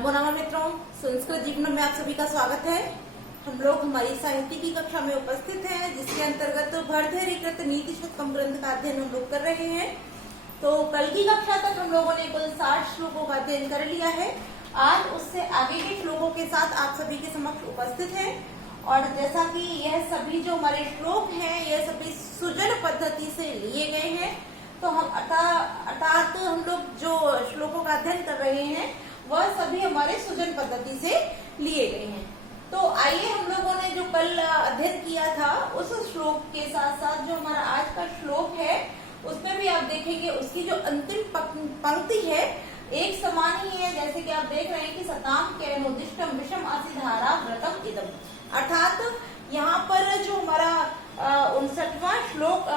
नमो नमः मित्रों, संस्कृत जीवन में आप सभी का स्वागत है। हम लोग हमारी साहित्य की कक्षा में उपस्थित हैं, जिसके अंतर्गत भरथरीकृत नीति शतकम ग्रंथ का अध्ययन हम लोग कर रहे हैं। तो कल की कक्षा तक हम लोगों ने कुल 60 श्लोकों का अध्ययन कर लिया है। आज उससे आगे के श्लोकों के साथ आप सभी के समक्ष उपस्थित हैं। और जैसा कि यह सभी जो हमारे श्लोक हैं, यह सभी सुजन पद्धति से लिए गए हैं। तो हम अर्थात हम लोग जो श्लोकों का अध्ययन कर रहे हैं वह सभी हमारे सुजन पद्धति से लिए गए हैं। तो आइए हम लोगों ने जो कल अध्ययन किया था उस श्लोक के साथ साथ जो हमारा आज का श्लोक है उसमें भी आप देखेंगे उसकी जो अंतिम पंक्ति है एक समान ही है। जैसे कि आप देख रहे हैं कि सताम कैनोदिष्टम विषम असिधारा व्रतम इदम, अर्थात यहाँ पर जो हमारा 59वां श्लोक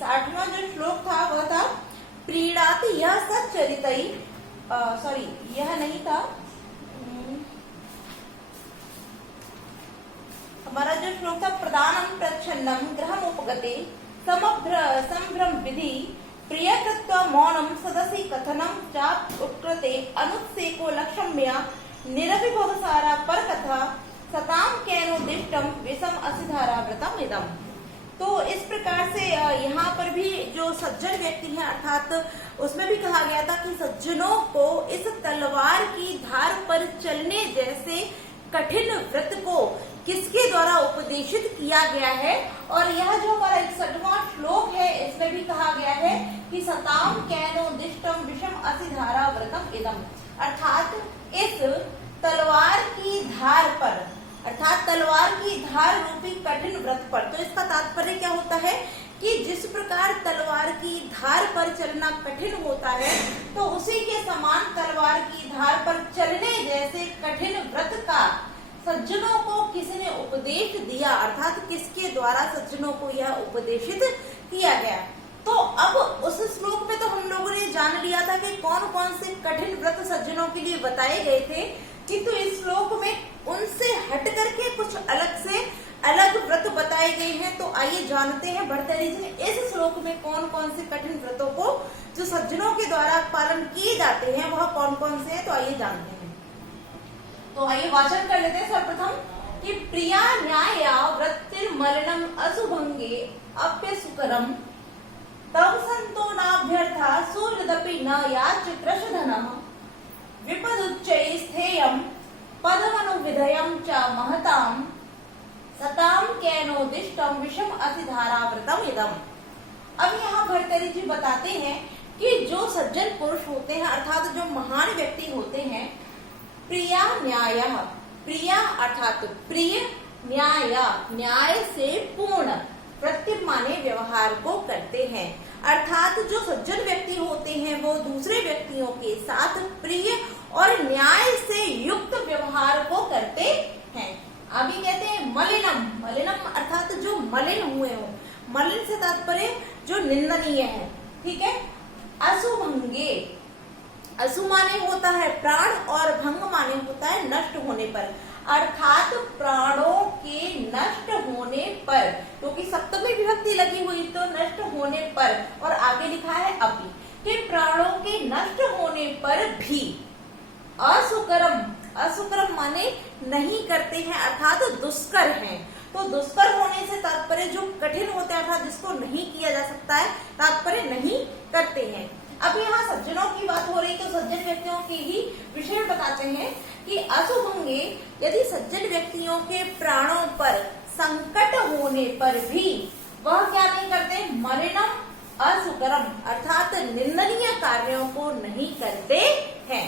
60वां जो श्लोक था वह था प्रीणाति यह सच्चरितई, यह नहीं था। हमारा जो श्लोक था प्रदानम प्रच्छन्नम ग्रहम उपगते संभ्रम विधि प्रियकृत्वा मौनम सदसि कथनम चाप उत्कृते अनुत्सेको लक्ष्म्या निरभिभव सारा पर कथा सताम कैनोदिष्टम विषम असिधारा व्रतम इदम। तो इस प्रकार से यहाँ पर भी जो सज्जन व्यक्ति हैं अर्थात उसमें भी कहा गया था कि सज्जनों को इस तलवार की धार पर चलने जैसे कठिन व्रत को किसके द्वारा उपदेशित किया गया है। और यह जो हमारा 61वां श्लोक है इसमें भी कहा गया है कि सताम कैनोदिष्टम विषम असिधारा व्रतम इदम, अर्थात इस तलवार की धार पर, अर्थात तलवार की धार रूपी कठिन व्रत पर। तो इसका तात्पर्य क्या होता है कि जिस प्रकार तलवार की धार पर चलना कठिन होता है तो उसी के समान तलवार की धार पर चलने जैसे कठिन व्रत का सज्जनों को किसने उपदेश दिया, अर्थात किसके द्वारा सज्जनों को यह उपदेशित किया गया। तो अब उस श्लोक में तो हम लोगों ने जान लिया था कि कौन कौन से कठिन व्रत सज्जनों के लिए बताए गए थे, किंतु इस श्लोक में उनसे हट करके कुछ अलग व्रत बताए गए हैं। तो आइए जानते हैं भर्तृहरि जी ने इस श्लोक में कौन कौन से कठिन व्रतों को जो सज्जनों के द्वारा पालन किए जाते हैं वह कौन कौन से हैं। तो आइए जानते हैं। तो आइए वाचन कर लेते हैं सर्वप्रथम कि प्रिया न्याया वृत्तिर्मलिनम अशुभंगे अप्य सुकरम तव संतो नाभ्यर्था सूर्यदपि न याचित्रशधनः विपदुच्चैः स्थेयं पदमनुविधयं च महतां सतां कैनोदिष्टं विषम असिधारा व्रतम इदम। अब यहाँ भर्तृहरि जी बताते हैं कि जो सज्जन पुरुष होते हैं अर्थात जो महान व्यक्ति होते हैं, प्रिया न्याय, प्रिया अर्थात प्रिय, न्याय न्याय से पूर्ण, वृत्ति माने व्यवहार को करते हैं। अर्थात जो सज्जन व्यक्ति होते हैं वो दूसरे व्यक्तियों के साथ प्रिय और न्याय से युक्त व्यवहार को करते हैं। आगे कहते हैं मलिनम, मलिनम अर्थात जो मलिन हुए हो, मलिन से तात्पर्य जो निंदनीय है, ठीक है। अशुभंगे, अशु माने होता है प्राण और भंग माने होता है नष्ट होने पर, अर्थात प्राणों के नष्ट होने पर, क्योंकि सप्तमी विभक्ति लगी हुई तो नष्ट होने पर, और आगे लिखा है अभी कि प्राणों के नष्ट होने पर भी असुकरम, असुकरम माने नहीं करते हैं अर्थात दुष्कर हैं। तो दुष्कर होने से तात्पर्य जो कठिन होता है अर्थात जिसको नहीं किया जा सकता है, तात्पर्य नहीं करते हैं। अब यहाँ सज्जनों की बात हो रही तो सज्जन व्यक्तियों के ही विषय बताते हैं कि अशुभंगे, यदि सज्जन व्यक्तियों के प्राणों पर संकट होने पर भी वह क्या नहीं करते, मलिनम असुकरम अर्थात निंदनीय कार्यों को नहीं करते हैं।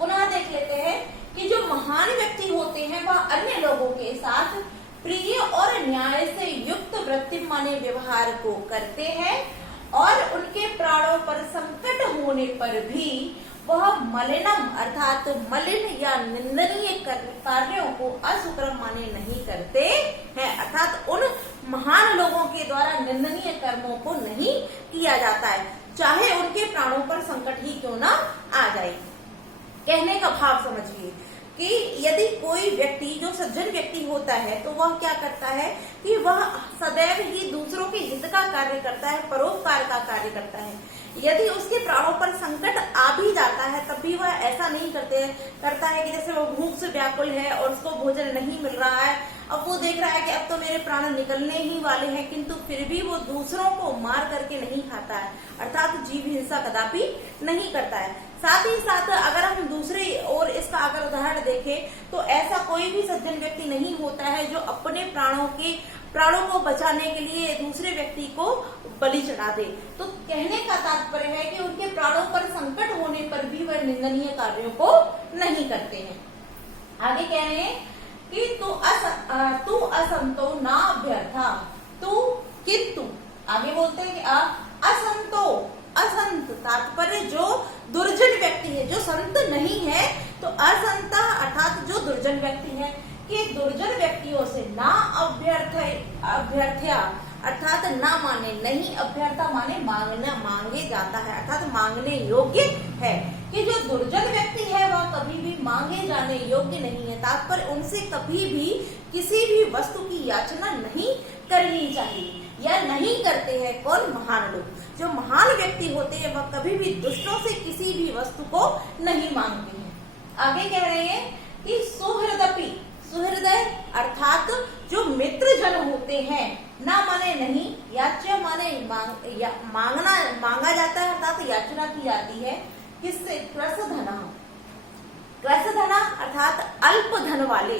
पुनः देख लेते हैं कि जो महान व्यक्ति होते हैं वह अन्य लोगों के साथ प्रिय और न्याय से युक्त वृत्ति माने व्यवहार को करते हैं और उनके प्राणों पर संकट होने पर भी वह मलिनम अर्थात मलिन या निंदनीय कार्यों को असुकरम माने नहीं करते हैं, अर्थात उन महान लोगों के द्वारा निंदनीय कर्मों को नहीं किया जाता है, चाहे उनके प्राणों पर संकट ही क्यों ना आ जाए। कहने का भाव समझिए कि यदि कोई व्यक्ति जो सज्जन व्यक्ति होता है तो वह क्या करता है कि वह सदैव ही दूसरों के हित का कार्य करता है, परोपकार का कार्य करता है। यदि उसके प्राणों पर संकट आ भी जाता है तब भी वह ऐसा नहीं करता है कि जैसे वो भूख से व्याकुल है और उसको भोजन नहीं मिल रहा है, अब वो देख रहा है कि अब तो मेरे प्राण निकलने ही वाले हैं, किंतु फिर भी वो दूसरों को मार करके नहीं खाता है, अर्थात जीव हिंसा कदापि नहीं करता है। साथ ही साथ अगर हम दूसरी ओर इसका अगर उदाहरण देखें तो ऐसा कोई भी सज्जन व्यक्ति नहीं होता है जो अपने प्राणों को बचाने के लिए दूसरे व्यक्ति को बलि चढ़ा दे। तो कहने का तात्पर्य है कि उनके प्राणों पर संकट होने पर भी वह निंदनीय कार्यों को नहीं करते हैं। आगे कह रहे हैं कि तू असंतो ना अभ्यर्था, तू किंतु, आगे बोलते हैं कि असंतो, असंत तात्पर्य जो दुर्जन व्यक्ति है, जो संत नहीं है, तो असंता अर्थात जो दुर्जन व्यक्ति है कि दुर्जन व्यक्तियों से ना अभ्यर्थया अर्थात ना माने, नहीं अभ्यर्था माने मांगना, मांगे जाता है अर्थात मांगने योग्य है, कि जो दुर्जन व्यक्ति है वह कभी भी मांगे जाने योग्य नहीं है। तात्पर्य उनसे कभी भी किसी भी वस्तु की याचना नहीं करनी चाहिए या नहीं करते हैं। कौन? महान लोग। जो महान व्यक्ति होते हैं वह कभी भी दुष्टों से किसी भी वस्तु को नहीं मांगते हैं। आगे कह रहे हैं कि सुहृदपि, सुहृदय अर्थात जो मित्र जन होते हैं, ना माने नहीं, याच्य माने मांगा जाता है अर्थात याचना की जाती है। किससे? कृषधना, कृषधना अर्थात अल्प धन वाले,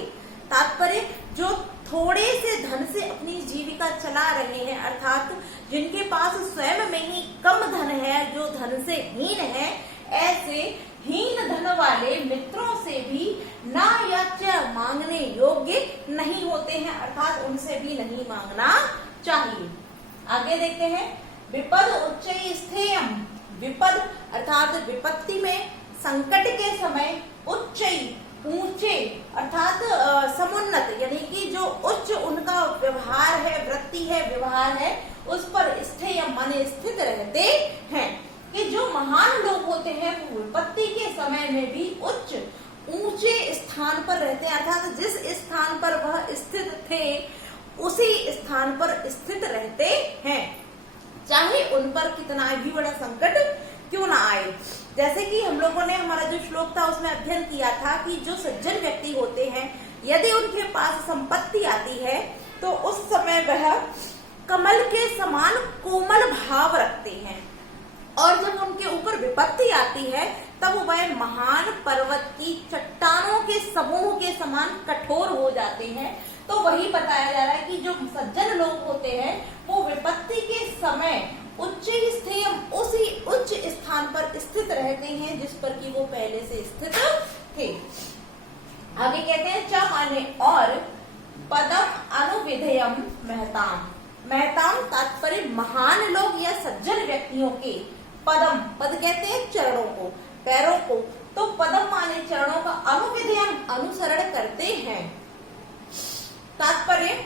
तात्पर्य जो थोड़े से धन से अपनी जीविका चला रहे हैं, अर्थात जिनके पास स्वयं में ही कम धन है, जो धन से हीन है, ऐसे हीन धन वाले मित्रों से भी ना याच्य मांगने योग्य नहीं होते हैं, अर्थात उनसे भी नहीं मांगना चाहिए। आगे देखते हैं विपद उच्चै स्थेयम, विपद अर्थात विपत्ति में, संकट के समय, उच्चै ऊंचे अर्थात समुन्नत, यानी कि जो उच्च उनका व्यवहार है, वृत्ति है, व्यवहार है, उस पर स्थेयम माने स्थित रहते हैं। कि जो महान लोग होते हैं वो विपत्ति के समय में भी उच्च ऊंचे स्थान पर रहते हैं, अर्थात जिस स्थान पर वह स्थित थे उसी स्थान पर स्थित रहते हैं, चाहे उन पर कितना भी बड़ा संकट क्यों ना आए। जैसे कि हम लोगों ने हमारा जो श्लोक था उसमें अध्ययन किया था कि जो सज्जन व्यक्ति होते हैं यदि उनके पास संपत्ति आती है तो उस समय वह कमल के समान कोमल भाव रखते हैं, और जब उनके ऊपर विपत्ति आती है तब वह महान पर्वत की चट्टानों के समूह के समान कठोर हो जाते हैं। तो वही बताया जा रहा है कि जो सज्जन लोग होते हैं वो विपत्ति के समय उच्च स्थेयम, उसी उच्च स्थान पर स्थित रहते हैं जिस पर कि वो पहले से स्थित थे। आगे कहते हैं च माने और, पदम अनुविधेयम महताम, महताम तात्पर्य महान लोग या सज्जन व्यक्तियों के, पदम, पद कहते हैं चरणों को, पैरों को, तो पदम माने चरणों का, अनुविधेयम अनुसरण करते हैं, तात्पर्य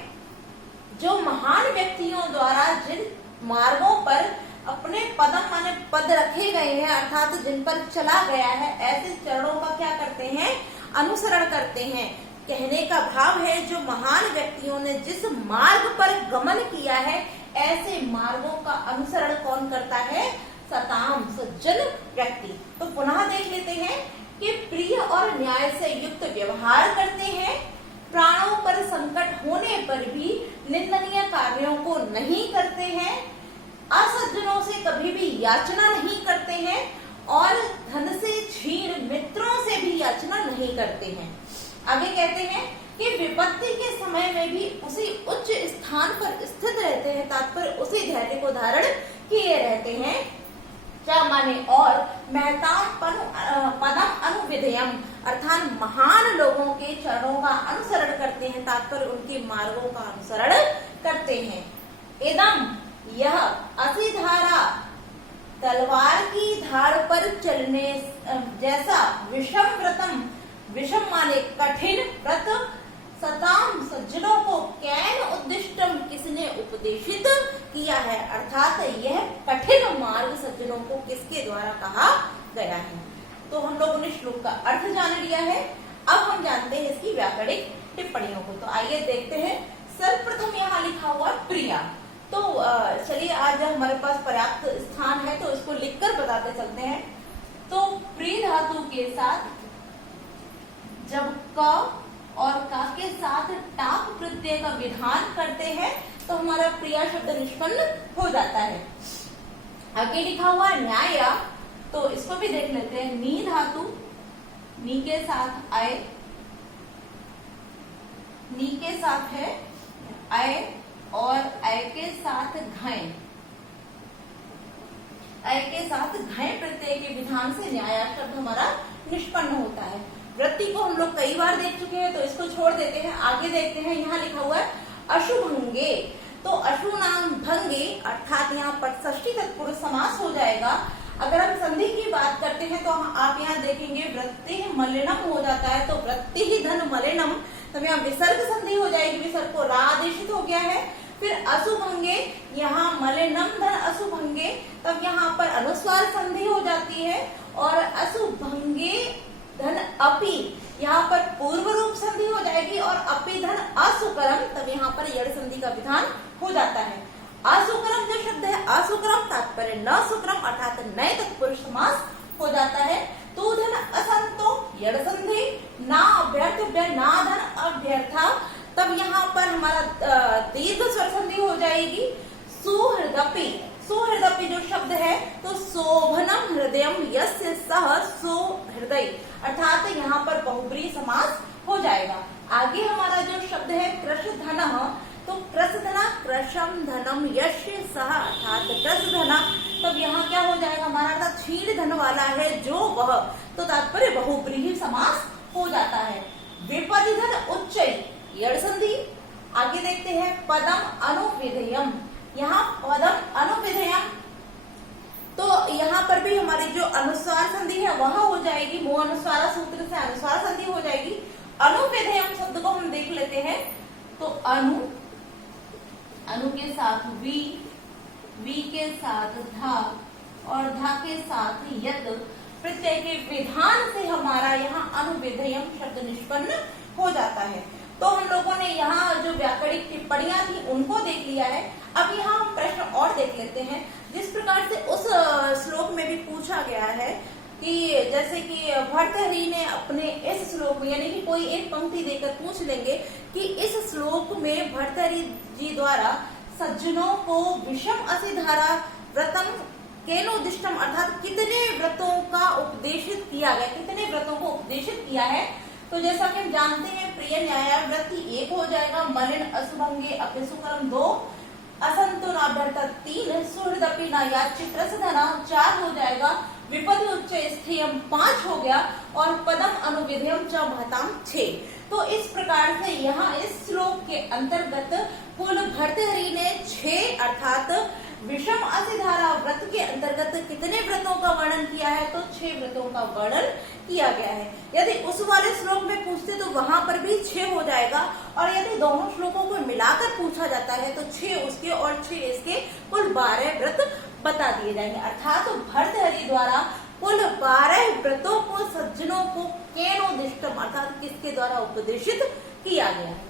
जो महान व्यक्तियों द्वारा जिन मार्गों पर अपने पदम माने पद रखे गए हैं, अर्थात जिन पर चला गया है, ऐसे चरणों का क्या करते हैं? अनुसरण करते हैं। कहने का भाव है जो महान व्यक्तियों ने जिस मार्ग पर गमन किया है ऐसे मार्गों का अनुसरण कौन करता है? सताम, सज्जन व्यक्ति। तो पुनः देख लेते हैं कि प्रिय और न्याय से युक्त व्यवहार करते हैं, प्राणों पर संकट होने पर भी निंदनीय कार्यों को नहीं करते हैं, असज्जनों से कभी भी याचना नहीं करते हैं और धन से छीन मित्रों से भी याचना नहीं करते हैं। आगे कहते हैं कि विपत्ति के समय में भी उसी उच्च स्थान पर स्थित रहते हैं, तात्पर्य उसी धैर्य को धारण किए रहते हैं। क्या माने और, महताम पदम अनुविधेयम अर्थात महान लोगों के चरणों का अनुसरण करते हैं, तात्पर्य उनके मार्गों का अनुसरण करते हैं। एदम यह असिधारा तलवार की धार पर चलने जैसा विषम व्रतम, विषम माने कठिन व्रत, सताम सज्जनों को कैन उद्दिष्टम किसने उपदेशित किया है, अर्थात यह कठिन मार्ग सज्जनों को किसके द्वारा कहा गया है। तो हम लोगों ने श्लोक का अर्थ जान लिया है, अब हम जानते हैं इसकी व्याकरणिक टिप्पणियों को। तो आइए देखते हैं। सर्वप्रथम यहाँ लिखा हुआ प्रिया, तो चलिए आज हमारे पास पर्याप्त स्थान है तो इसको लिख बताते चलते हैं। तो प्री धातु के साथ जब क और का के साथ टाप प्रत्यय का विधान करते हैं तो हमारा प्रिया शब्द निष्पन्न हो जाता है। आगे लिखा हुआ न्याय, तो इसको भी देख लेते हैं। नी धातु, नी के साथ आय, नी के साथ है आय और आय के साथ घय, आय के साथ घय प्रत्यय के विधान से न्याय शब्द हमारा निष्पन्न होता है। वृत्ति को हम लोग कई बार देख चुके हैं तो इसको छोड़ देते हैं, आगे देखते हैं। यहाँ लिखा हुआ है अशुभंगे, तो अशुनाम भंगे अर्थात यहाँ पर षष्ठी तत्पुरुष समास हो जाएगा। अगर हम संधि की बात करते हैं तो आप यहाँ देखेंगे वृत्ति मलिनम हो जाता है, तो वृत्ति ही धन मलिनम, तब यहाँ विसर्ग संधि हो जाएगी, विसर्ग को रा आदेशित हो गया है। फिर अशुभंगे, यहाँ मलिनम धन अशुभंगे, तब यहाँ पर अनुस्वार संधि हो जाती है। और अशुभंगे धन अपि, यहाँ पर पूर्व रूप संधि हो जाएगी और अपि धन असुकरम, तब यहाँ पर यड़ संधि का विधान हो जाता है। असुकरम जो शब्द है, असुकरम तात्पर्य न सुकरम अर्थात नए तत्पुरुष समास हो जाता है। तू धन असंतो यड़ संधि, ना अभ्यर्थ ना धन अभ्यर्था, तब यहाँ पर हमारा दीर्घ स्वर संधि हो जाएगी। सुहृदपि, सुहृदपि जो शब्द है तो शोभनम हृदयम यस्य सह सुहृदय, अर्थात यहाँ पर बहुब्रीहि समास हो जाएगा। आगे हमारा जो शब्द है कृशधनः, तो कृशधना कृशम धनम यस्य सह, अर्थात कृशधना, तब यहाँ क्या हो जाएगा हमारा, अर्थात क्षीण धन वाला है जो वह, तो तात्पर्य बहुब्रीहि समास हो जाता है। विपदि धन उच्चय यड़ संधि। आगे देखते हैं पदम अनुविधेयम, यहाँ पदम अनुविधेयम, तो यहाँ पर भी हमारी जो अनुस्वार संधि है वह हो जाएगी, मो अनुस्वार सूत्र से अनुस्वार संधि हो जाएगी। अनुविधेयम शब्द को हम देख लेते हैं, तो अनु, अनु के साथ वी, वी के साथ धा और धा के साथ यत प्रत्यय के विधान से हमारा यहाँ अनुविधेयम शब्द निष्पन्न हो जाता है। तो हम लोगों ने यहाँ जो व्याकरणिक टिप्पणियां थी उनको देख लिया है। अब यहाँ हम प्रश्न और देख लेते हैं। जिस प्रकार से उस श्लोक में भी पूछा गया है कि जैसे कि भर्तृहरि ने अपने इस श्लोक में, यानी कि कोई एक पंक्ति देकर पूछ लेंगे कि इस श्लोक में भर्तृहरि जी द्वारा सज्जनों को विषम असिधारा व्रतम केनोदिष्टम, अर्थात कितने व्रतों का उपदेशित किया गया, कितने व्रतों को उपदेशित किया है। तो जैसा कि हम जानते हैं प्रिय न्याय वृत्ति 1 हो जाएगा, मलिन अशुभंगे अपि सुकरम 2, असंतो नाभ्यर्था 3, सुहृदपि न याच्य प्रसधना 4 हो जाएगा, विपद उच्च स्थेयम 5 हो गया और पदम अनुविधेयम च महताम 6। तो इस प्रकार से यहाँ इस श्लोक के अंतर्गत कुल भर्तृहरि ने 6 अर्थात विषम असिधारा व्रत के अंतर्गत कितने व्रतों का वर्णन किया है, तो 6 व्रतों का वर्णन किया गया है। यदि उस वाले श्लोक में पूछते तो वहां पर भी 6 हो जाएगा, और यदि दोनों श्लोकों को मिलाकर पूछा जाता है तो 6 उसके और 6 इसके, कुल 12 व्रत बता दिए जाएंगे। अर्थात भर्तृहरि द्वारा कुल 12 व्रतों को सज्जनों को केनोदिष्टम अर्थात किसके द्वारा उपदेशित किया गया है।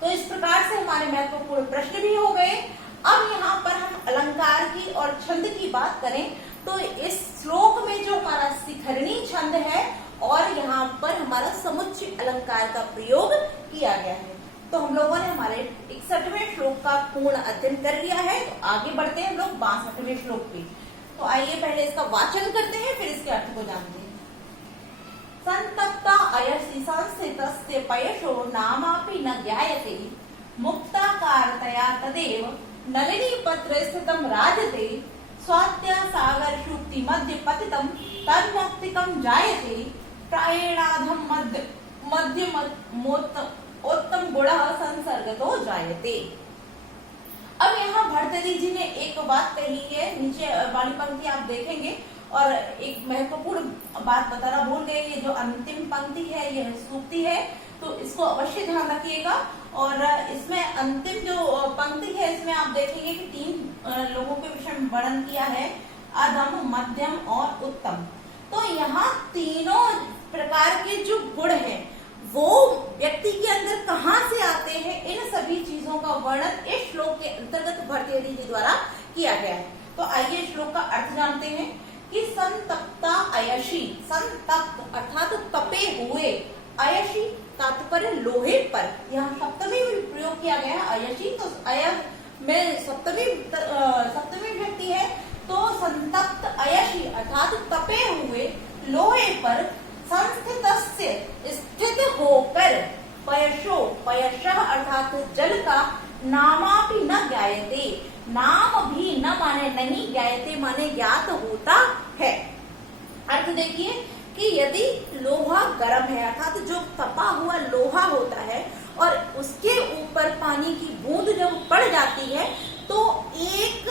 तो इस प्रकार से हमारे महत्वपूर्ण प्रश्न भी हो गए। अब यहाँ पर हम अलंकार की और छंद की बात करें तो इस श्लोक में जो हमारा शिखरणी छंद है और यहाँ पर हमारा समुच्चय अलंकार का प्रयोग किया गया है। तो हम लोगों ने हमारे 61वें श्लोक का पूर्ण अध्ययन कर लिया है। तो आगे बढ़ते हैं हम लोग 62वें श्लोक पे। तो आइए पहले इसका वाचन करते हैं, फिर इसके अर्थ को जानते हैं। संतप्ता अयसि संस्थितस्य पयशो नामापि न ज्ञायते, मुक्ताकारतया तदेव नलिनी पत्र स्थितम राजते, स्वात्या सागर शुक्ति मध्य पतितम तन्मुक्तिकम जायते, प्रायणाधम मध्य उत्तम गुण संसर्गतो जायते। अब यहाँ भर्तृहरि जी ने एक बात कही है, नीचे वाली पंक्ति आप देखेंगे और एक महत्वपूर्ण बात बताना भूल गए। ये जो अंतिम पंक्ति है यह सूक्ति है, तो इसको अवश्य ध्यान रखिएगा। और इसमें अंतिम जो पंक्ति है इसमें आप देखेंगे कि 3 लोगों के विषय में वर्णन किया है, अधम, मध्यम और उत्तम। तो यहाँ तीनों प्रकार के जो गुण हैं वो व्यक्ति के अंदर कहाँ से आते हैं, इन सभी चीजों का वर्णन इस श्लोक के अंतर्गत भर्तृहरि जी द्वारा किया गया है। तो आइए श्लोक का अर्थ जानते हैं। कि संतप्ता अयशी, संतप्त अर्थात तपे हुए, अयशी तात्पर्य लोहे पर, यहाँ सप्तमी में प्रयोग किया गया है अयशी, तो अय में सप्तमी व्यक्ति है, तो संतप्त अयशी अर्थात तपे हुए लोहे पर संस्थितस्य स्थित होकर, पयशो पयशः अर्थात जल का, नामापि न ज्ञायते, नाम भी न माने नहीं, ज्ञायते माने ज्ञात होता है। अर्थ देखिए कि यदि लोहा गर्म है अर्थात जो तपा हुआ लोहा होता है और उसके ऊपर पानी की बूंद जब पड़ जाती है तो एक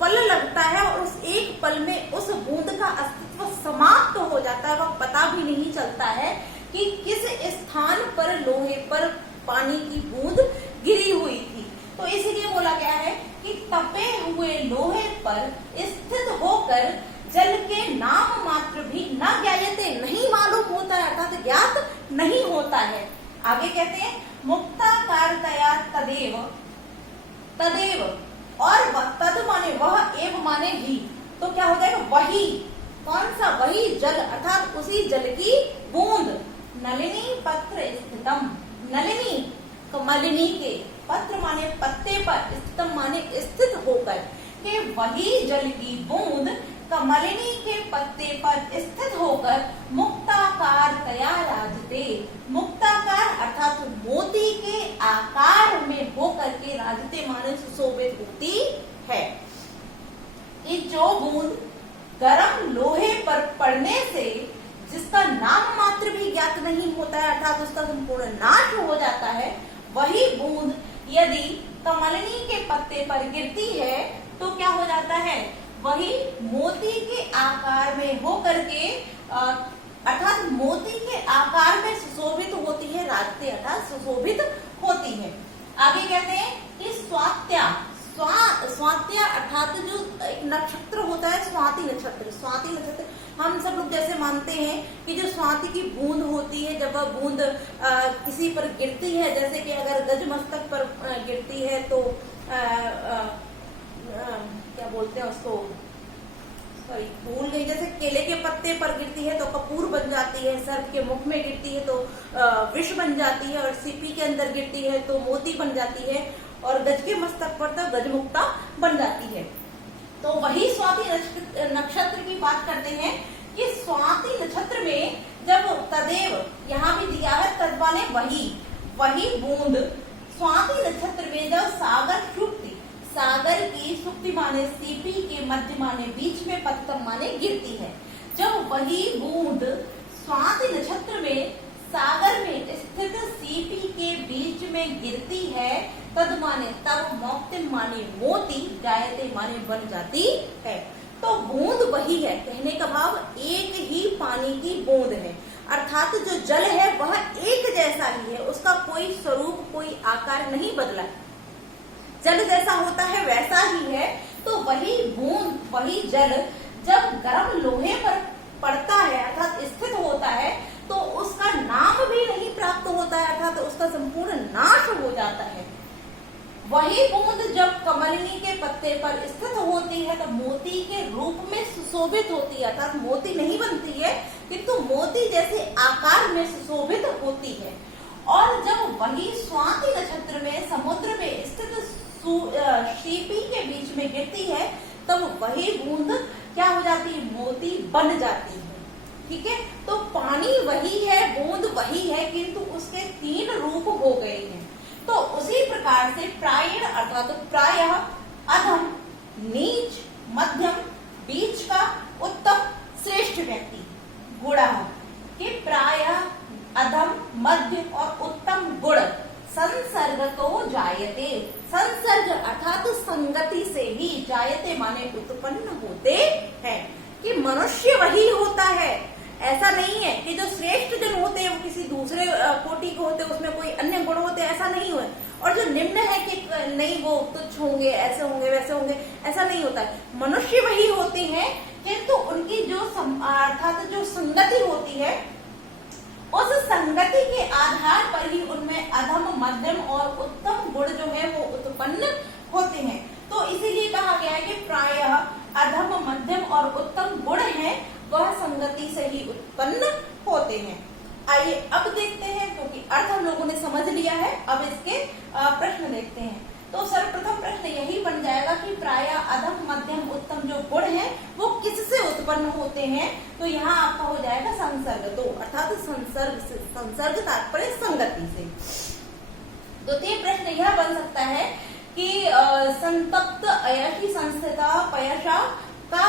पल लगता है और उस एक पल में उस बूंद का अस्तित्व समाप्त हो जाता है, वह पता भी नहीं चलता है कि किस स्थान पर लोहे पर पानी की बूंद गिरी हुई थी। तो इसीलिए बोला गया है कि तपे हुए लोहे पर स्थित होकर जल के नाम मात्र भी न ज्ञायते, नहीं मालूम होता है अर्थात ज्ञात नहीं होता है। आगे कहते हैं मुक्ताकारतया तदेव, तदेव और तद माने वह, एव माने भी, तो क्या हो जाएगा वही, कौन सा वही जल अर्थात उसी जल की बूंद, नलिनी पत्र स्थितम, नलिनी कमलिनी के, पत्र माने पत्ते पर, स्थितम माने स्थित होकर, के वही जल की बूंद कमलिनी के पत्ते पर स्थित होकर मुक्ताकार तया राजते, मुक्ताकार अर्थात मोती के आकार में होकर के राजते माने सुशोभित होती है। ये जो बूंद गर्म लोहे पर पड़ने से जिसका नाम मात्र भी ज्ञात नहीं होता है अर्थात उसका संपूर्ण नाश हो जाता है, वही बूंद यदि कमलिनी के पत्ते पर गिरती है तो क्या हो जाता है, वही मोती के आकार में होकर के अर्थात मोती के आकार में सुशोभित होती है, राजते अर्थात सुशोभित होती है। आगे कहते हैं कि स्वात्या, स्वात्या अर्थात जो एक नक्षत्र होता है स्वाति नक्षत्र, स्वाति नक्षत्र हम सब लोग जैसे मानते हैं कि जो स्वाति की बूंद होती है जब वह बूंद किसी पर गिरती है, जैसे कि अगर गज मस्तक पर गिरती है तो क्या बोलते हैं उसको, सॉरी भूल गई, जैसे केले के पत्ते पर गिरती है तो कपूर बन जाती है, सर्प के मुख में गिरती है तो विष बन जाती है, और सीपी के अंदर गिरती है तो मोती बन जाती है, और गज के मस्तक पर तो गजमुक्ता बन जाती है। तो वही स्वाति नक्षत्र की बात करते हैं कि स्वाति नक्षत्र में जब तदेव यहाँ भी दिया है, तद माने वही बूंद स्वाति नक्षत्र में जब सागर सुक्ति, सागर की सुक्ति माने सीपी के मध्य माने बीच में, पत्तम माने गिरती है, जब वही बूंद स्वाति नक्षत्र में सागर में स्थित सीपी के बीच में गिरती है, तद माने तब, मौक्तिम माने मोती, जायते माने बन जाती है। तो बूंद वही है, कहने का भाव एक ही पानी की बूंद है, अर्थात जो जल है वह एक जैसा ही है, उसका कोई स्वरूप कोई आकार नहीं बदला, जल जैसा होता है वैसा ही है। तो वही बूंद वही जल जब गर्म लोहे पर पड़ता है अर्थात स्थित होता है तो उसका नाम भी नहीं प्राप्त होता है, अर्थात उसका संपूर्ण नाश हो जाता है। वही बूंद जब कमलिनी के पत्ते पर स्थित होती है तो मोती के रूप में सुशोभित होती है, अर्थात मोती नहीं बनती है किंतु मोती जैसे आकार में सुशोभित होती है। और जब वही स्वाति नक्षत्र में समुद्र में स्थित सीपी के बीच में गिरती है तब वही बूंद क्या हो जाती है, मोती बन जाती है। ठीक है, तो पानी वही है, बूंद वही है, किंतु उसके तीन रूप हो गए हैं। तो उसी प्रकार से प्रायण अर्थात प्रायः, अधम, नीच, मध्यम, बीच का, उत्तम, श्रेष्ठ व्यक्ति, गुणः कि प्रायः, अधम, मध्य और उत्तम गुण संसर्ग तो जायते, संसर्ग अर्थात संगति से ही, जायते माने उत्पन्न होते हैं, कि मनुष्य वही होता है। ऐसा नहीं है कि जो श्रेष्ठ जन होते हैं वो किसी दूसरे कोटि के होते हैं, उसमें कोई अन्य गुण होते हैं, ऐसा नहीं हुआ। और जो निम्न है कि नहीं वो तुच्छ होंगे, ऐसे होंगे वैसे होंगे, ऐसा नहीं होता है। मनुष्य वही होते हैं किंतु उनकी जो अर्थात जो संगति होती है उस संगति के आधार पर ही उनमें अधम, मध्यम और उत्तम गुण जो है वो उत्पन्न होते हैं। तो इसीलिए कहा गया है कि प्रायः, अधम, मध्यम और उत्तम गुण वह संगति से ही उत्पन्न होते हैं। आइए अब देखते हैं, क्योंकि अर्थ हम लोगों ने समझ लिया है, अब इसके प्रश्न देखते हैं। तो सर्वप्रथम प्रश्न यही बन जाएगा कि प्रायः अधम मध्यम उत्तम जो गुण है वो किससे उत्पन्न होते हैं। तो यहाँ आपका हो जाएगा संसर्ग, तो अर्थात संसर्ग तात्पर्य संगति से। द्वितीय प्रश्न यह बन सकता है कि संतप्त अयशी संस्थिता पयशा का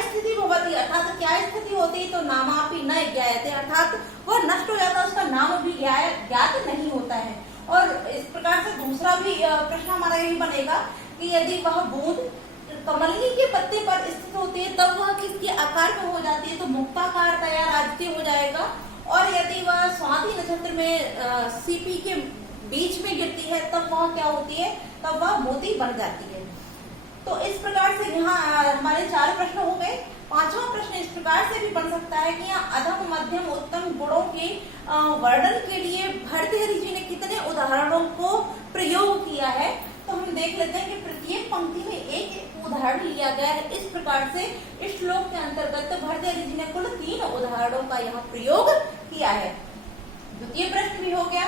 स्थिति भवती, अर्थात क्या स्थिति होती, तो नामापि न ज्ञायते, अर्थात वह नष्ट हो जाता है, उसका नाम भी ज्ञात नहीं होता है। और इस प्रकार से दूसरा भी प्रश्न हमारा यही बनेगा कि यदि वह बूंद कमलनी के पत्ते पर स्थित होती है तब वह किसके आकार में हो जाती है, तो मुक्ताकार तैयार राजकीय हो जाएगा। और यदि वह स्वाति नक्षत्र में सीपी के बीच में गिरती है तब वह क्या होती है, तब वह मोती बन जाती है। तो इस प्रकार से यहाँ हमारे 4 प्रश्न हो गए। 5वां प्रश्न इस प्रकार से भी बन सकता है कि यहाँ अधम मध्यम उत्तम गुणों के वर्णन के लिए भर्तृहरि जी ने कितने उदाहरणों को प्रयोग किया है। तो हम देख लेते हैं कि प्रत्येक पंक्ति में एक उदाहरण लिया गया है। इस प्रकार से इस श्लोक के अंतर्गत भर्तृहरि जी ने कुल 3 उदाहरणों का यहाँ प्रयोग किया है। द्वितीय प्रश्न भी हो गया।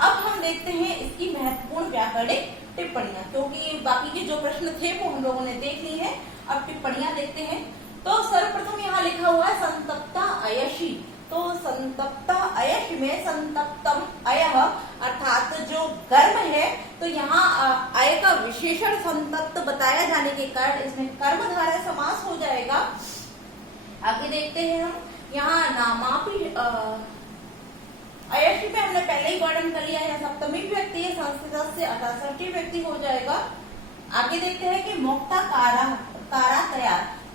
अब हम देखते हैं इसकी महत्वपूर्ण व्याकरणिक टिप्पणियां, क्योंकि बाकी के जो प्रश्न थे वो हम लोगों ने देख ली है। अब टिप्पणियां देखते हैं। तो सर्वप्रथम यहाँ लिखा हुआ है संतप्ता अयशी। तो संतप्ता अयश में संतप्तम अयः अर्थात जो गर्म है, तो यहाँ अय का विशेषण संतप्त बताया जाने के कारण इसमें कर्मधारय समास हो जाएगा। आगे देखते हैं हम, यहाँ नामापि अयशी में हमने पहले ही वर्णन कर लिया है, सप्तमी व्यक्ति है, संस्कृत से अर्थात षष्ठी व्यक्ति हो जाएगा। आगे देखते हैं कि मुक्ताकारा,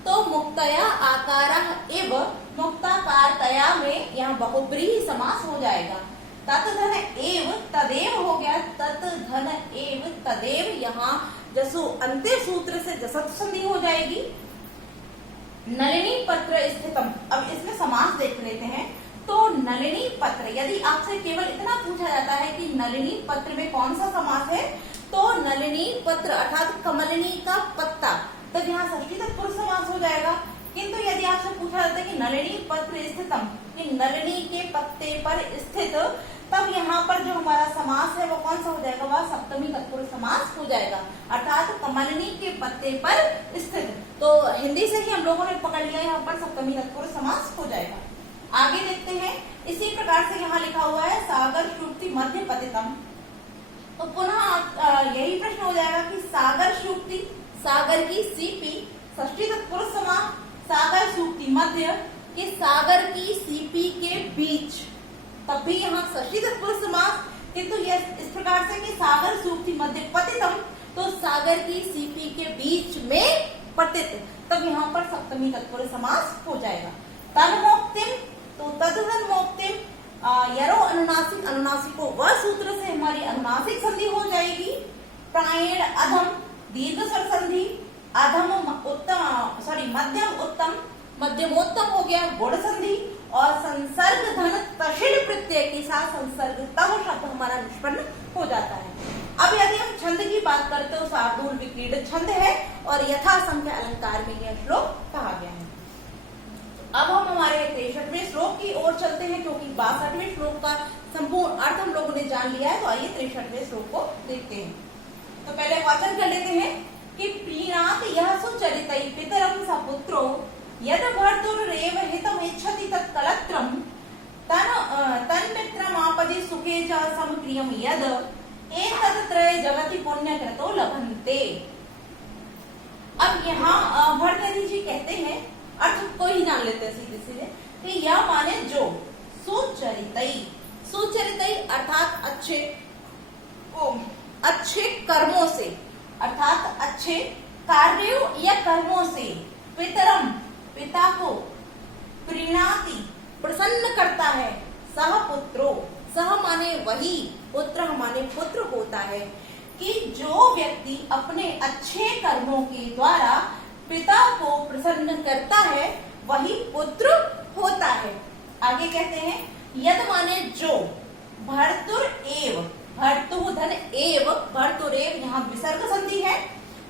तो मुक्तया आकारा एव मुक्ताकारतया में यहाँ बहुब्रीहि समास हो जाएगा। तत् धन एव तदेव हो गया, तत् धन एव तदेव, यहाँ जसु अंत्य सूत्र से जसत संधि हो जाएगी। नलिनी पत्र स्थितम, अब इसमें समास देख लेते हैं। तो नलिनी पत्र, यदि आपसे केवल इतना पूछा जाता है कि नलिनी पत्र में कौन सा समास है, तो नलिनी पत्र अर्थात कमलिनी का पत्ता, तब यहाँ षष्ठी तत्पुरुष समास हो जाएगा। किंतु यदि आपसे पूछा जाता है कि नलिनी पत्र स्थितम, कि नलिनी के पत्ते पर स्थित, तब यहाँ पर जो हमारा समास है वो कौन सा हो जाएगा, वह सप्तमी तत्पुरुष समास हो जाएगा, अर्थात कमलिनी के पत्ते पर स्थित। तो हिंदी से ही हम लोगों ने पकड़ लिया, यहाँ पर सप्तमी तत्पुरुष समास हो जाएगा। आगे देखते हैं, इसी प्रकार से यहाँ लिखा हुआ है सागर शुक्ति मध्य पतितम। तो पुनः यही प्रश्न हो जाएगा कि सागर शुक्ति, सागर की सीपी षष्ठी तत्पुरुष समास, सागर शुक्ति मध्य के सागर की सीपी के बीच, तब भी यहाँ षष्ठी तत्पुरुष समास। किंतु यह इस प्रकार से कि सागर शुक्ति मध्य पतितम, तो सागर की सीपी के बीच में पतित, तब यहाँ पर सप्तमी तत्पुरुष समास हो जाएगा। तन्मोक्तिम, तो तदधन मोक्तिम, यरो अनुनासिक, अनुनासिक को व सूत्र से हमारी अनुनासिक संधि हो जाएगी। प्रायण अधम दीर्घ स्वर संधि, अधम उत्तम मध्यम उत्तम, मध्यमोत्तम हो गया गुण संधि। और संसर्ग धन तशिल प्रत्यय के साथ संसर्ग तव शब्द हमारा निष्पन्न हो जाता है। अब यदि हम छंद की बात करते हो, शार्दूल विक्रीडित छंद है और यथा संख्य अलंकार में यह श्लोक कहा गया है। अब हम हमारे 63वें श्लोक की ओर चलते हैं, क्योंकि 62वें श्लोक का संपूर्ण अर्थ हम लोगों ने जान लिया है। तो आइए 63वें श्लोक को देखते हैं। तो पहले वाचन कर लेते हैं कि प्रीणात यह सुचरितै पितरम सपुत्रो यद भर्तुरेव हितमिच्छति तत्कलत्रम तन्मित्रमापदि सुखे च समक्रियम यद एतत्त्रय जगति पुण्यकृतो लभन्ते। अब यहाँ भर्तृहरि जी कहते हैं, अर्थ को ही जान लेते हैं सीधे सीधे, कि यह माने जो सुचरितई, सुचरितई अर्थात अच्छे कर्मों से, अर्थात अच्छे कार्यों या कर्मों से, पितरम पिता को, प्रीणाति प्रसन्न करता है, सह पुत्रो, सह माने वही, पुत्र माने पुत्र होता है, कि जो व्यक्ति अपने अच्छे कर्मों के द्वारा पिता को प्रसन्न करता है वही पुत्र होता है। आगे कहते हैं यद माने जो, भर्तुर एव, भर्तु धन एव, भर्तुरेव यहाँ विसर्ग संधि है।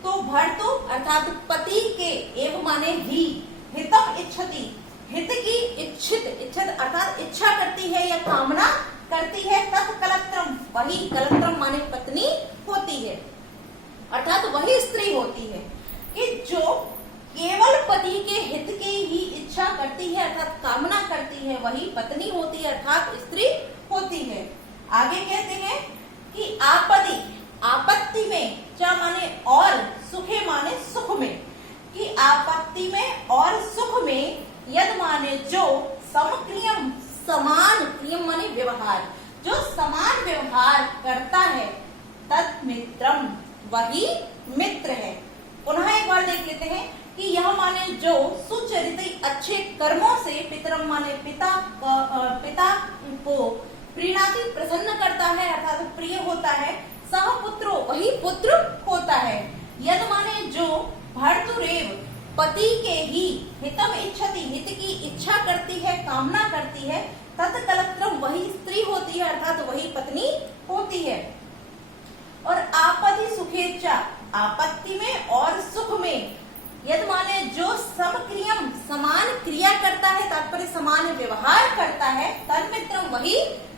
तो भर्तु अर्थात पति के, एव माने ही, हितम इच्छति, हित की इच्छित, इच्छित अर्थात इच्छा करती है या कामना करती है, तत् कलत्रम, वही कलत्रम माने पत्नी होती है, अर्थात वही स्त्री होती है कि जो केवल पति के हित की ही इच्छा करती है अर्थात कामना करती है, वही पत्नी होती है अर्थात स्त्री होती है। आगे कहते हैं कि आपत्ति, आपत्ति में, च माने और, सुखे माने सुख में, कि आपत्ति में और सुख में, यद माने जो, समक्रियम, समान, क्रियम माने व्यवहार, जो समान व्यवहार करता है, तत् मित्रम, वही मित्र है। पुनः एक बार देख लेते हैं कि यह माने जो सुचरित अच्छे कर्मों से, पितरम माने पिता, पिता को प्रीणाति प्रसन्न करता है अर्थात प्रिय होता है, सह पुत्रो, वही पुत्र होता है। यद माने जो भर्तुरेव, पति के ही, हितम इच्छति, हित की इच्छा करती है, कामना करती है, तत् कलत्रम, वही स्त्री होती है अर्थात वही पत्नी होती है। और आपत्ति सुखेच्छा, आपत्ति में और सुख में, यद माने जो समक्रियम, समान क्रिया करता है, तात्पर्य समान व्यवहार करता है, तन्मित्रम, वही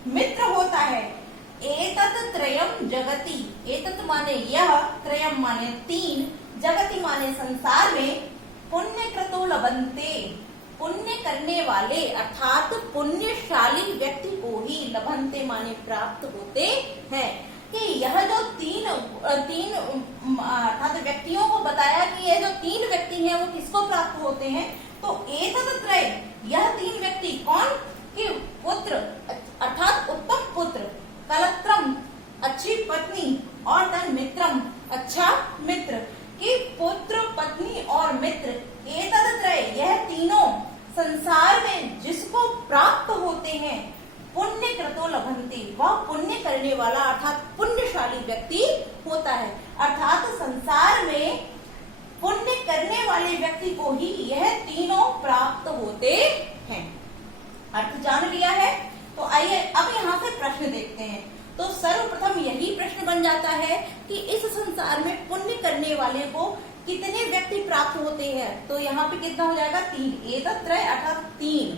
मित्र होता है। एतत् त्रयम जगति, एतत् माने यह, त्रयम माने तीन, जगति माने संसार में, पुण्य कृतो लभन्ते, पुण्य करने वाले अर्थात पुण्यशाली व्यक्ति को ही, लभन्ते माने प्राप्त होते हैं। कि यह जो तीन अर्थात व्यक्तियों को बताया कि ये जो तीन व्यक्ति हैं वो किसको प्राप्त होते हैं, तो एतत् त्रय, यह तीन व्यक्ति कौन, कि पुत्र अर्थात उत्तम पुत्र, कलत्रम अच्छी पत्नी, और तन मित्रम अच्छा मित्र, कि पुत्र पत्नी और मित्र, एतत् त्रय, यह तीनों संसार में जिसको प्राप्त होते हैं, पुण्य कृतो लभन्ते, वह पुण्य करने वाला अर्थात पुण्यशाली व्यक्ति होता है, अर्थात संसार में पुण्य करने वाले व्यक्ति को ही यह तीनों प्राप्त होते हैं। अर्थ जान लिया है, तो आइए अब यहाँ से प्रश्न देखते हैं। तो सर्वप्रथम यही प्रश्न बन जाता है कि इस संसार में पुण्य करने वाले को कितने व्यक्ति प्राप्त होते हैं, तो यहाँ पे कितना हो जाएगा, तीन, एतत् त्रय अर्थात तीन।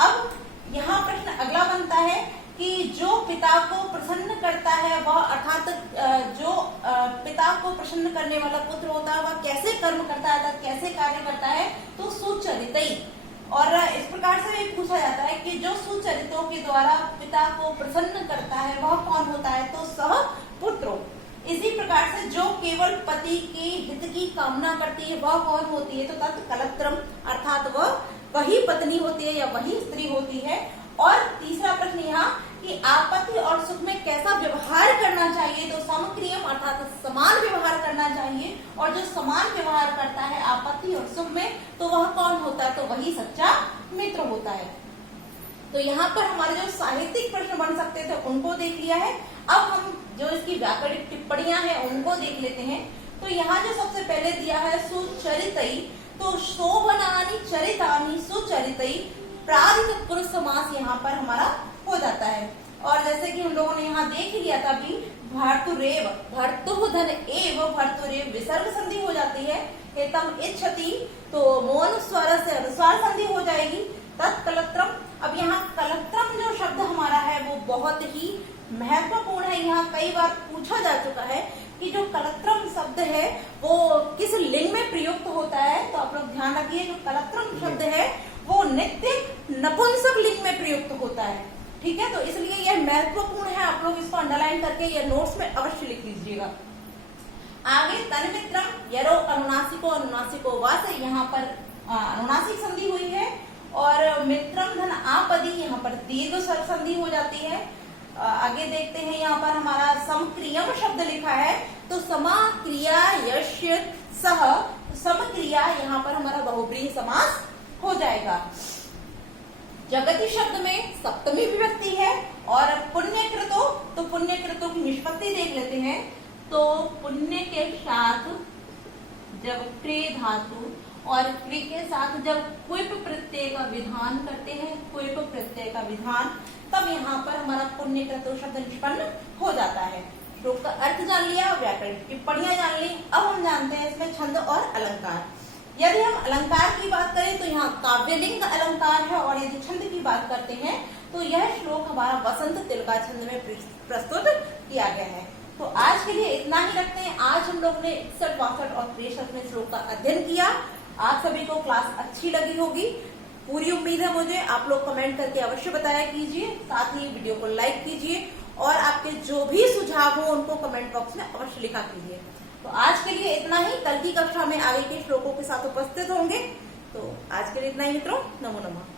अब यहाँ प्रश्न अगला बनता है कि जो पिता को प्रसन्न करता है वह, अर्थात जो पिता को प्रसन्न करने वाला पुत्र होता है वह कैसे कर्म करता है, अर्थात कैसे कार्य करता है, तो सुचरितई। और इस प्रकार से भी पूछा जाता है कि जो सुचरितों के द्वारा पिता को प्रसन्न करता है वह कौन होता है, तो सह पुत्रो। इसी प्रकार से जो केवल पति के हित की कामना करती है वह कौन होती है, तो तत् कलत्रम, अर्थात वह वही पत्नी होती है या वही स्त्री होती है। और तीसरा प्रश्न यहाँ कि आपत्ति और सुख में कैसा व्यवहार करना चाहिए, तो समक्रियम अर्थात समान व्यवहार करना चाहिए, और जो समान व्यवहार करता है आपत्ति और सुख में, तो वह कौन होता है, तो वही सच्चा मित्र होता है। तो यहाँ पर हमारे जो साहित्यिक प्रश्न बन सकते थे उनको देख लिया है। अब हम जो इसकी व्याकरणिक टिप्पणियां हैं उनको देख लेते हैं। तो यहाँ जो सबसे पहले दिया है सुचरितई, तो शोभनानि चरितानि सुचरितई, प्रादित पुरुष समास यहाँ पर हमारा हो जाता है। और जैसे कि हम लोगों ने यहाँ देख लिया था अभी, भर्तुरेव, भर्तुधन एव, भर्तुरेव विसर्ग संधि हो जाती है, हेतम इच्छति, तो मौन स्वर से अनुस्वार संधि हो जाएगी, तत्कलत्रम। अब यहाँ कलत्रम जो शब्द हमारा है वो बहुत ही महत्वपूर्ण है, यहाँ कई बार पूछा जा चुका है कि जो कलत्रम शब्द है वो किस लिंग में प्रयुक्त होता है, तो आप लोग ध्यान रखिए जो कलत्रम शब्द है वो नित्य नपुंसक लिंग में प्रयुक्त होता है, ठीक है। तो इसलिए यह महत्वपूर्ण है, आप लोग इसको अंडरलाइन करके या नोट्स में अवश्य लिख लीजिएगा। आगे तन्मित्रम, यरो अनुनासिको, अनुनासिको वा से यहाँ पर अनुनासिक संधि हुई है, और मित्रम धन आपदी, यहाँ पर दीर्घ स्वर संधि हो जाती है। आगे देखते हैं यहाँ पर हमारा समक्रियम शब्द लिखा है, तो समाक्रिया यश्य सह, समक्रिया यहाँ पर हमारा बहुब्रीहि समास हो जाएगा। जगति शब्द में सप्तमी विभक्ति है, और पुण्यकृतो, तो पुण्यकृतो की निष्पत्ति देख लेते हैं। तो पुण्य के साथ जब क्रे धातु और क्रि के साथ जब क्विप प्रत्यय का विधान करते हैं, क्विप प्रत्यय का विधान, तब यहाँ पर हमारा पुण्यकृतो शब्द निष्पन्न हो जाता है। श्लोक का अर्थ जान लिया, व्याकरण टिप्पणियां जान ली। अब हम जानते हैं इसमें छंद और अलंकार। यदि हम अलंकार की बात करें तो यहाँ काव्यलिंग अलंकार है, और यदि छंद की बात करते हैं तो यह श्लोक हमारा वसंत तिलका छंद में प्रस्तुत किया गया है। तो आज के लिए इतना ही रखते हैं। आज हम लोग ने 61, 62 और 63 में श्लोक का अध्ययन किया। आप सभी को क्लास अच्छी लगी होगी, पूरी उम्मीद है मुझे। आप लोग कमेंट करके अवश्य बताया कीजिए, साथ ही वीडियो को लाइक कीजिए, और आपके जो भी सुझाव हो उनको कमेंट बॉक्स में अवश्य लिखा कीजिए। तो आज के लिए इतना ही। कल की कक्षा में आगे के श्लोकों के साथ उपस्थित होंगे। तो आज के लिए इतना ही मित्रों, नमो नमः।